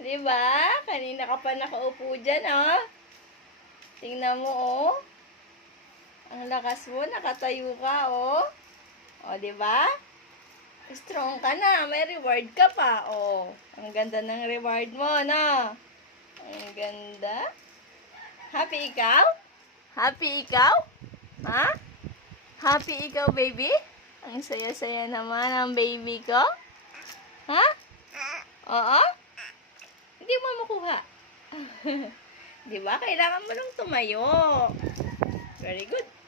Diba? Kanina ka pa nakaupo dyan, oh. Tingnan mo, oh. Ang lakas mo, nakatayo ka, oh. O, diba? Strong ka na. May reward ka pa, oh. Ang ganda ng reward mo, no? Ang ganda. Happy ikaw? Happy ikaw? Ha? Happy ikaw, baby? Ang saya-saya naman ang baby ko. Ha? Oo? Hindi mo makuha. Diba? Kailangan mo lang tumayo. Very good.